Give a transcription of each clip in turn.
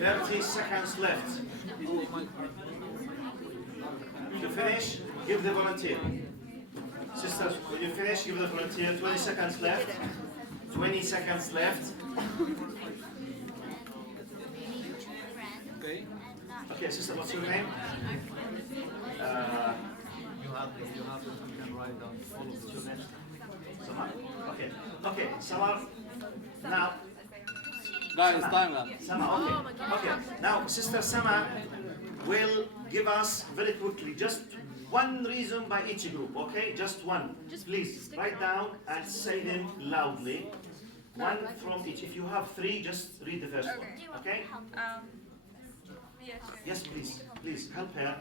30 seconds left. To finish, give the volunteer. Sisters, when you finish, give the volunteer. 20 seconds left. 20 seconds left. Okay. Okay, sister, what's your name? You can write down all of the names. Samar. Okay. Okay, Samar. Now. Guys, time up. Sama, okay. Okay. Now, Sister Sama will give us very quickly just one reason by each group, okay? Just one. Please write down and say them loudly. One from each. If you have three, just read the first one, okay? Yes, please. Please help her.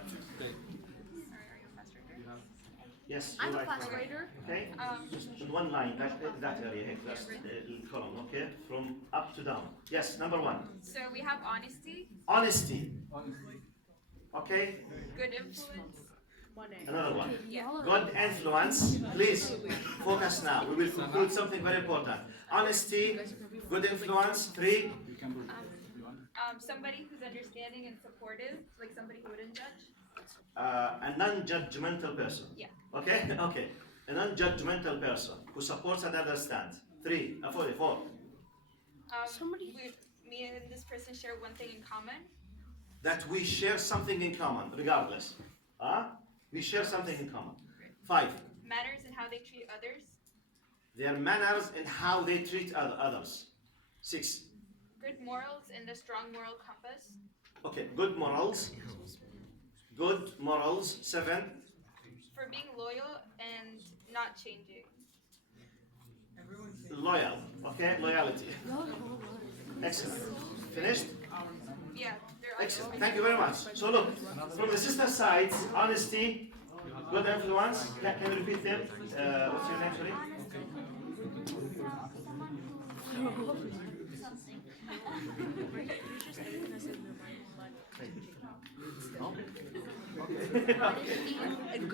Yes, I'm a right. fast grader. Okay? Just in one line, that area here, that's the column, okay? From up to down. Yes, number one. So we have honesty, Honesty. Okay? good influence. Another one. Yeah. Good influence. Please focus now. We will conclude something very important. Honesty, good influence. Three. Somebody who's understanding and supportive, like somebody who wouldn't judge. A non-judgmental person. Yeah. Okay? Okay. A non-judgmental person who supports and understands. Three. Four. Me and this person share one thing in common. That we share something in common, regardless. We share something in common. Five. Manners in how they treat others. Their manners and how they treat others. Six. Good morals and a strong moral compass. Okay, good morals. Good morals. Seven. For being loyal and not changing. Loyal. Okay, loyalty. Excellent. Finished? Yeah, they're all Excellent. Thank you very much. So look, from the sister side, honesty, good influence. Can you repeat them? What's your name, sorry?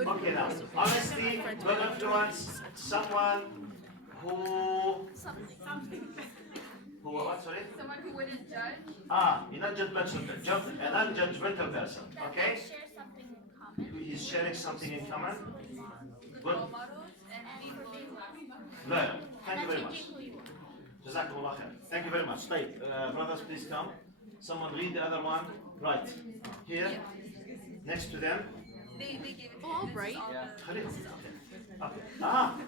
Okay, now, honesty, good influence, someone who what, sorry? Someone who wouldn't judge. You're not judgmental, an unjudgmental person, okay? Share something in common. He's sharing something in common. Good Good. role models and being loyal. Loyal. Thank you very much. Jazakumullah khair. Thank you very much. طيب, brothers, please come. Someone read the other one. Right. Here. Next to them. They gave it to Oh, me. This is right. all Khalid. Okay.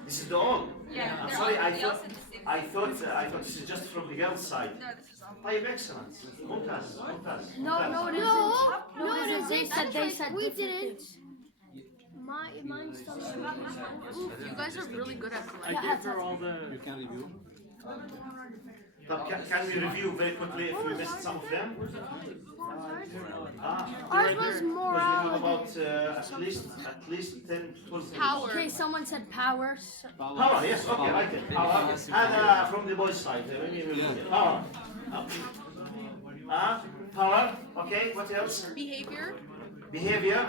This is the all. Yeah, I'm they're sorry, all- I they all thought said the same I thought this is just from the girls' side. No, this is all. طيب, excellent. ممتاز. ممتاز. No, ممتاز. it isn't. They said We different didn't. things. Mine's still. You guys are really good at I gave her all the. You can review. But can we review very quickly if we missed some of them? Ours was more. Because we have about at least 10, 12 things. Power. Okay, someone said power. Power, yes, okay, right there. Power. And from the boys' side, power. Power, okay, what else? Behavior. Behavior.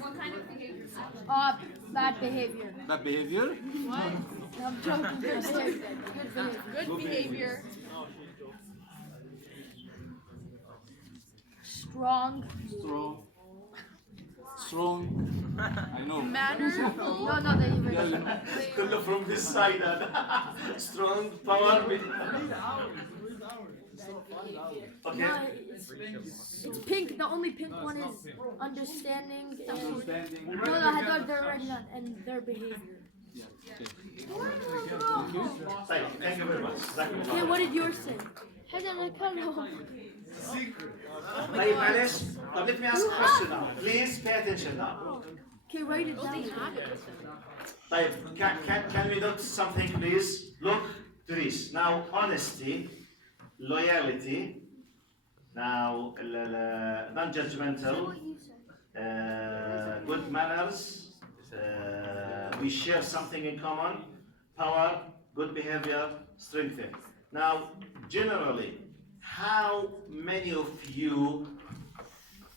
What kind of behavior? Bad behavior. Bad behavior. I'm joking. Good behavior. Good behavior. Strong. Strong. I know. Mannerful. No, they even. كله from this side. Strong, power. Okay. No, it's pink. The only pink one is understanding. Understanding. No, I thought they're already on, and their behavior. طيب, thank you very much. Okay, what did yours say? طيب, معلش. طب, let me ask a question now. Please pay attention now. Okay, write it down. طيب, can we note something, please? Look to this. Now, honesty, loyalty, now non-judgmental, good manners, we share something in common, power, good behavior, strength. Now, generally, how many of you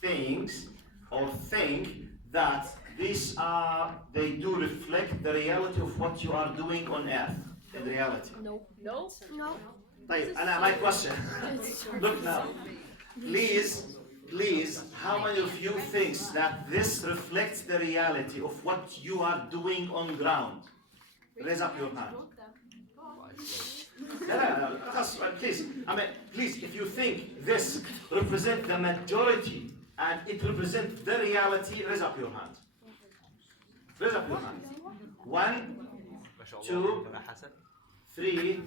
think that they do reflect the reality of what you are doing on earth? in reality? No. No. No. طيب, my question. Look now. Please, how many of you thinks that this reflects the reality of what you are doing on ground? Raise up your hand. Please, if you think this represents the majority and it represents the reality, raise up your hand. Raise up your hand. 1, 2, 3,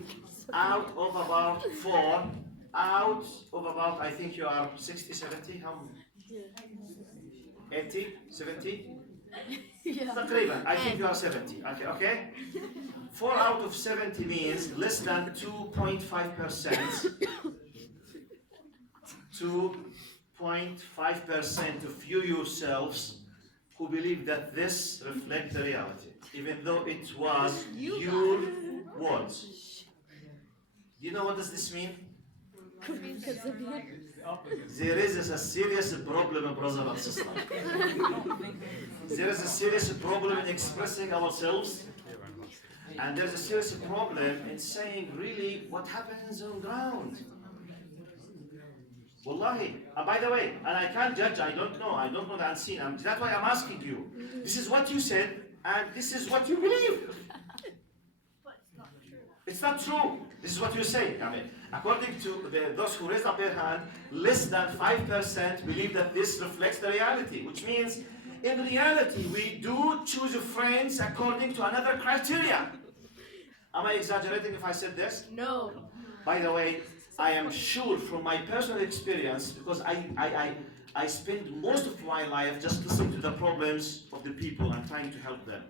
out of about 4, out of about, I think you are 60, 70, how many? 80, 70? Yeah. تقريبا, I think you are 70, okay? 4 out of 70 means less than 2.5%. 2.5% of you yourselves who believe that this reflects the reality, even though it was your words. Do you know what does this mean? There is a serious problem, brother and sister. There is a serious problem in expressing ourselves, and there's a serious problem in saying really what happens on ground. Wallahi, by the way, and I can't judge, I don't know the unseen. That's why I'm asking you. This is what you said, and this is what you believe. It's not true. This is what you say. According to those who raised up their hand, less than 5% believe that this reflects the reality, which means in reality we do choose friends according to another criteria. Am I exaggerating if I said this? No. By the way, I am sure from my personal experience, because I spend most of my life just listening to the problems of the people and trying to help them.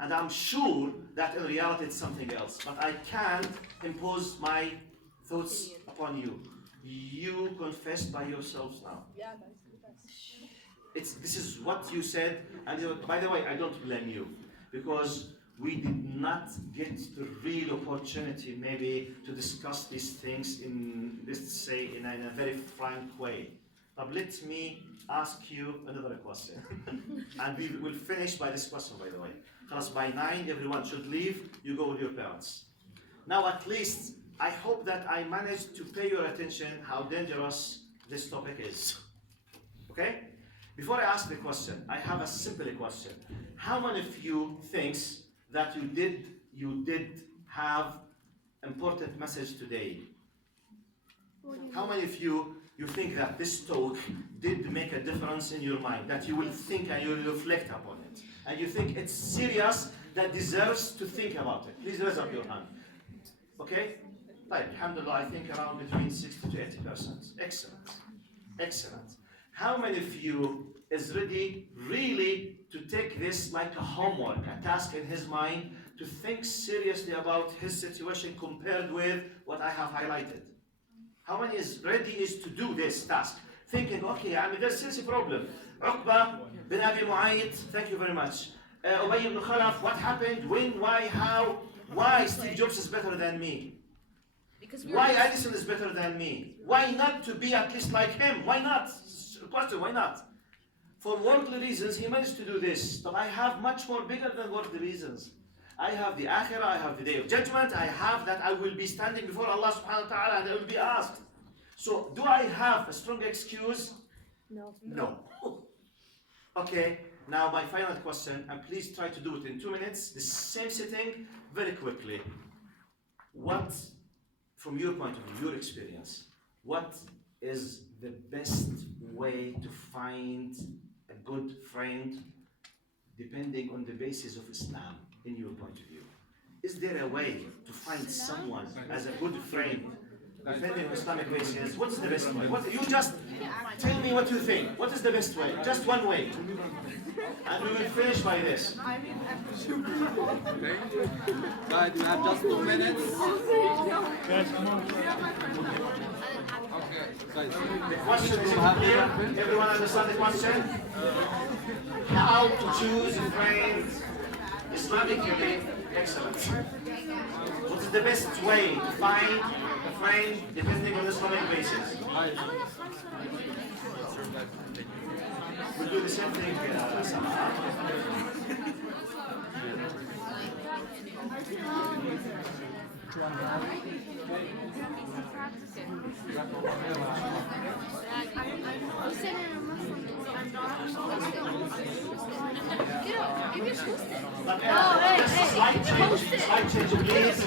And I'm sure that in reality it's something else. But I can't impose my thoughts upon you. You confessed by yourselves now. Yeah, This is what you said. And by the way, I don't blame you, because we did not get the real opportunity maybe to discuss these things in, let's say, in a very frank way. But let me ask you another question. And we will finish by this question, by the way. Because by 9, everyone should leave, you go with your parents. Now at least, I hope that I managed to pay your attention how dangerous this topic is. Okay? Before I ask the question, I have a simple question. How many of you thinks that you did have important message today? How many of you think that this talk did make a difference in your mind, that you will think and you will reflect upon it, and you think it's serious, that deserves to think about it? Please raise up your hand. Okay? Right, alhamdulillah, I think around between 60 to 80%. Excellent. Excellent. How many of you is ready really to take this like a homework, a task in his mind, to think seriously about his situation compared with what I have highlighted? How many is ready to do this task? Thinking, okay, there's a serious problem. Uqba bin Abi Mu'ayyid, thank you very much. Ubay ibn Khalaf, what happened, when, why, how? Why Steve Jobs is better than me? Why Edison is better than me? Why not to be at least like him? Why not? Question, why not? For worldly reasons, he managed to do this. But I have much more bigger than worldly reasons. I have the akhirah, I have the day of judgment, I have that I will be standing before Allah subhanahu wa ta'ala and I will be asked. So, do I have a strong excuse? No. No. Okay, now my final question, and please try to do it in 2 minutes, the same sitting, very quickly. What, from your point of view, your experience, what is the best way to find a good friend depending on the basis of Islam, in your point of view? Is there a way to find someone as a good friend depending on Islamic basis? What's the best way? You just tell me what you think. What is the best way? Just one way. And we will finish by this. Okay. Guys, you have just 2 minutes. Okay, guys. The question is clear. Everyone understand the question? How to choose a friend Islamically? Excellent. What is the best way to find a friend depending on Islamic basis? We'll do the same thing, Sama. Slight change, please.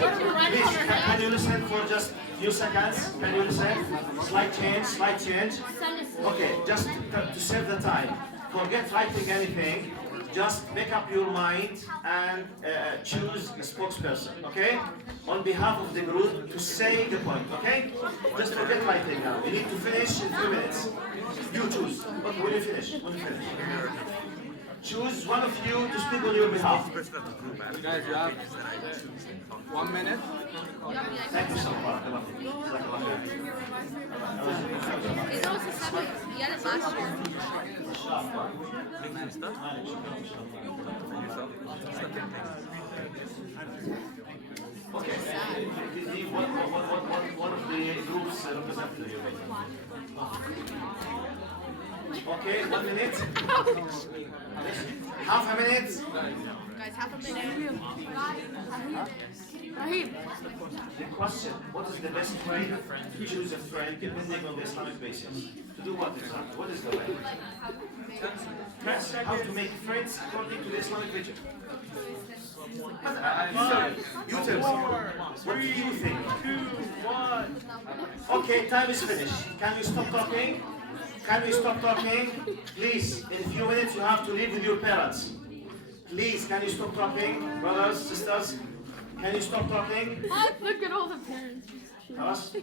Please, can you listen for just few seconds? Can you listen? Slight change. Okay, just to save the time. Forget writing anything. Just make up your mind and choose a spokesperson, okay? On behalf of the group to say the point, okay? Just forget writing now. You need to finish in 3 minutes. You choose. Okay, when you finish. Choose one of you to speak on your behalf. Guys, you have 1 minute. Thank you so much. It's always a 7. He had it last year. Okay. One of the groups representative. Okay, 1 minute. Half a minute. Guys, half a minute. The question, what is the best way to choose a friend depending on the Islamic basis? To do what exactly? What is the way? Yes, how to make friends according to the Islamic religion. You tell me. What do you think? 2, 1. Okay, time is finished. Can you stop talking? Please, in a few minutes you have to live with your parents. Please, can you stop talking? Brothers, sisters, can you stop talking? Look at all the parents. Us?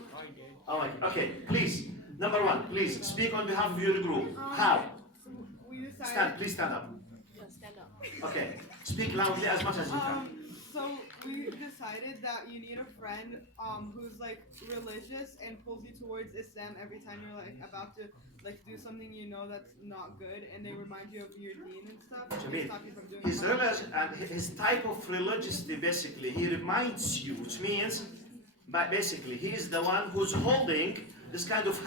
Oh my, okay, please. Number 1, please speak on behalf of your group. How? Please stand up. Okay, speak loudly as much as you can. So we decided that you need a friend who's like religious and pulls you towards Islam every time you're like about to like do something you know that's not good, and they remind you of your deen and stuff. And stop you from doing His religion and his type of religiosity, basically, he reminds you, which means, basically, he is the one who's holding this kind of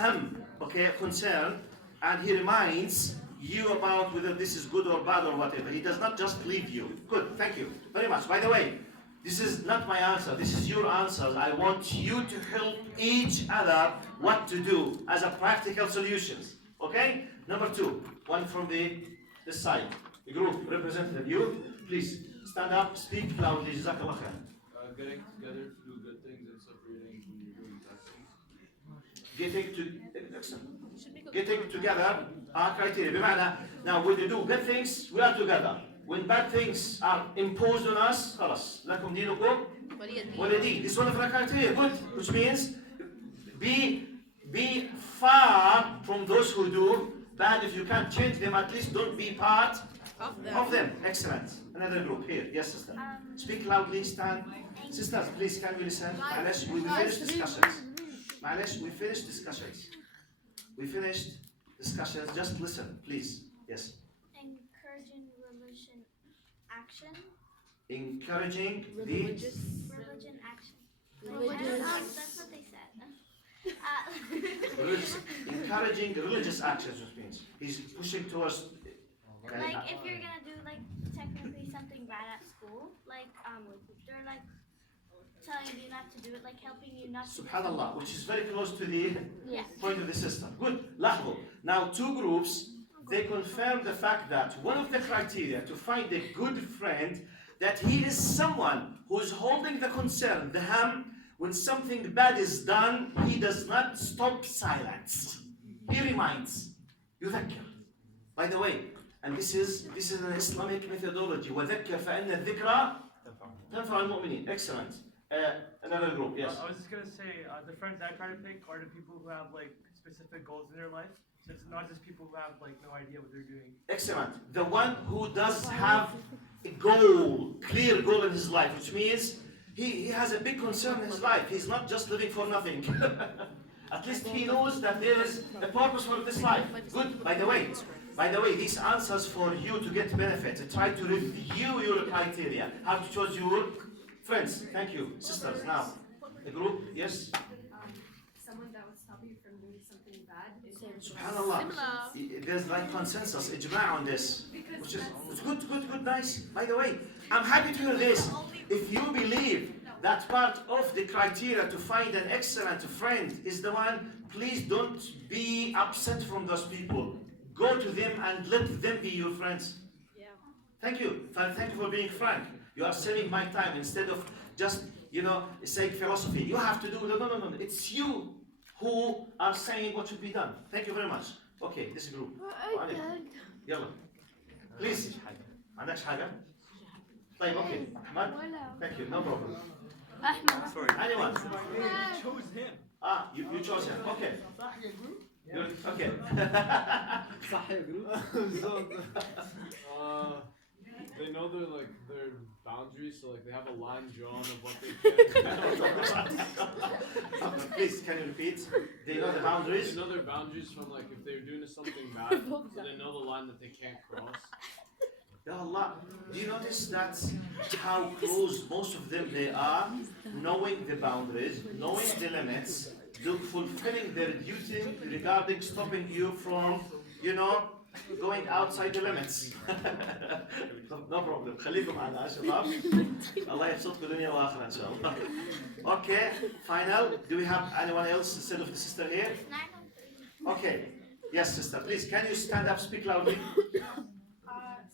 concern, and he reminds you about whether this is good or bad or whatever. He does not just leave you. Good, thank you very much. By the way, this is not my answer, this is your answers. I want you to help each other what to do as a practical solutions. Okay? Number 2, one from this side. The group representative, you, please stand up, speak loudly. Jazakallah khair. Getting together to do good things and separating when you're doing bad things. Getting together are criteria. بمعنى, now when you do good things, we are together. When bad things are imposed on us, خلاص, لكم دينكم ولي دين. This is one of the criteria, good, which means be far from those who do bad. If you can't change them, at least don't be part of them. Excellent. Another group here. Yes, sister. Speak loudly, stand. Sisters, please, can we listen? معلش, we finished discussions. Just listen, please. Yes. Encouraging religion action. Encouraging Religion action. That's what they said. encouraging religious actions, which means he's pushing towards. Like if you're gonna do like technically something bad at school, like they're like telling you not to do it, like helping you not to. Subhanallah, which is very close to the Yes. point of the system. Good. Lahbo. Now 2 groups, they confirm the fact that one of the criteria to find a good friend, that he is someone who is holding the concern, the ham, when something bad is done, he does not stop silence. He reminds. يذكر. By the way, and this is an Islamic methodology. وذكر فإن الذكرى تنفع المؤمنين. Excellent. Another group, yes. I was just gonna say, the friends I try to pick are the people who have like specific goals in their life. So it's not just people who have like no idea what they're doing. Excellent. The one who does have a goal, clear goal in his life, which means he has a big concern in his life. He's not just living for nothing. At least he knows that there is a purpose for this life. Good. By the way, these answers for you to get benefit. Try to review your criteria. How to choose your friends. Thank you. Sisters, now. The group, yes? Someone that would stop you from doing something bad. SubhanAllah. There's like consensus, ijma' on this. Which is good, nice. By the way, I'm happy to hear this. If you believe that part of the criteria to find an excellent friend is the one, please don't be upset from those people. Go to them and let them be your friends. Thank you. Thank you for being frank. You are saving my time instead of just, saying philosophy. You have to do, no. It's you who are saying what should be done. Thank you very much. Okay, this group. يلا. Please. عندكش حاجة؟ طيب, okay. Ahmad? Thank you, no problem. Ahmed. Anyone? You chose him. You chose him. Okay. Good. Okay. They know their boundaries, so they have a line drawn of what they can. Please, can you repeat? They know the boundaries. They know their boundaries from if they're doing something bad, so they know the line that they can't cross. Ya Allah, do you notice that's how close most of them they are, knowing the boundaries, knowing the limits, fulfilling their duty regarding stopping you from, going outside the limits. No problem. خليكم معنا يا شباب. الله يبسطكم دنيا وآخرة إن شاء الله. Okay, final. Do we have anyone else instead of the sister here? Okay. Yes, sister. Please, can you stand up, speak loudly?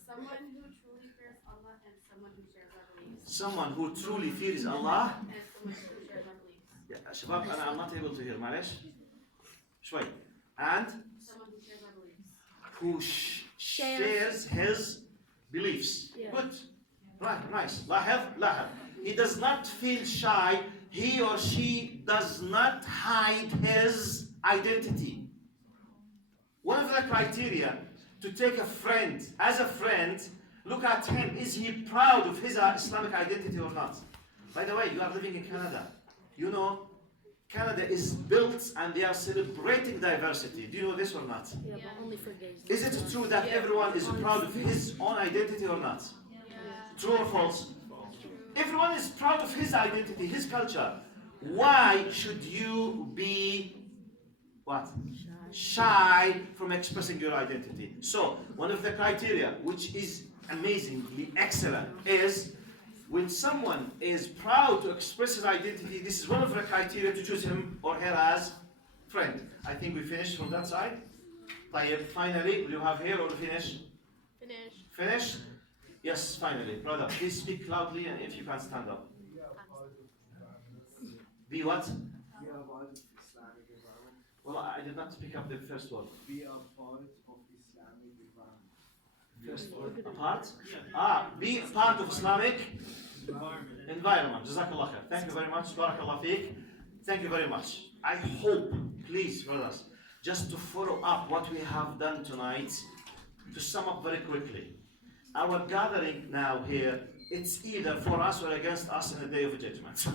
Someone who truly fears Allah and someone who shares our beliefs. Someone who truly fears Allah. And someone who shares our beliefs. يا شباب I'm not able to hear. معلش. شوي. And Someone who shares our beliefs. who shares his beliefs. Good. Right, nice. لاحظ. He does not feel shy. He or she does not hide his identity. One of the criteria to take a friend as a friend, look at him. Is he proud of his Islamic identity or not? By the way, you are living in Canada. Canada is built and they are celebrating diversity. Do you know this or not? Yeah, but only for gays. Is it true that everyone is proud of his own identity or not? True or false? Everyone is proud of his identity, his culture. Why should you be what? Shy from expressing your identity? So, one of the criteria, which is amazingly excellent, is when someone is proud to express his identity, this is one of the criteria to choose him or her as friend. I think we finished from that side. طيب, finally, will you have here or finish? Finish? Yes, finally. Brother, please speak loudly and if you can stand up. Be what? Be a part of Islamic environment. Well, I did not pick up the first word. Be a part of Islamic environment. First word. A part? Be a part of Islamic environment. Jazakallah khair. Thank you very much. Barakallah feek. Thank you very much. I hope, please, brothers, just to follow up what we have done tonight, to sum up very quickly. Our gathering now here, it's either for us or against us in the day of judgment.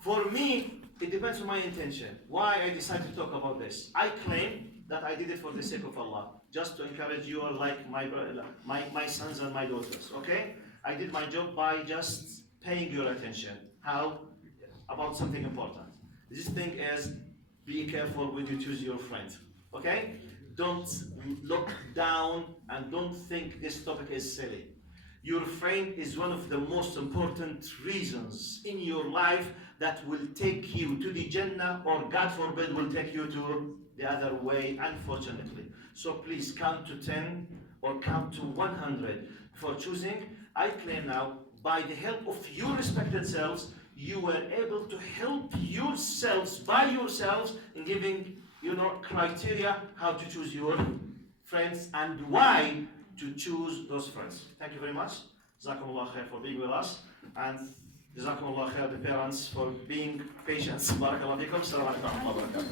For me, it depends on my intention. Why I decided to talk about this. I claim that I did it for the sake of Allah, just to encourage you all like my sons and my daughters, okay? I did my job by just paying your attention. How? About something important. This thing is, be careful when you choose your friend, okay? Don't look down and don't think this topic is silly. Your friend is one of the most important reasons in your life that will take you to the Jannah, or God forbid will take you to the other way, unfortunately. So please count to 10 or count to 100 for choosing. I claim now, by the help of your respected selves, you were able to help yourselves by yourselves in giving, criteria how to choose your friends and why to choose those friends. Thank you very much. Jazakumullah khair for being with us, and Jazakumullah khair the parents for being patient. Barakallah fikum. Assalamu alaikum wa rahmatullahi wa barakatuh.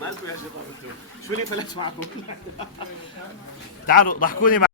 مالكم يا شباب؟ شو اللي فلت معكم؟ تعالوا ضحكوني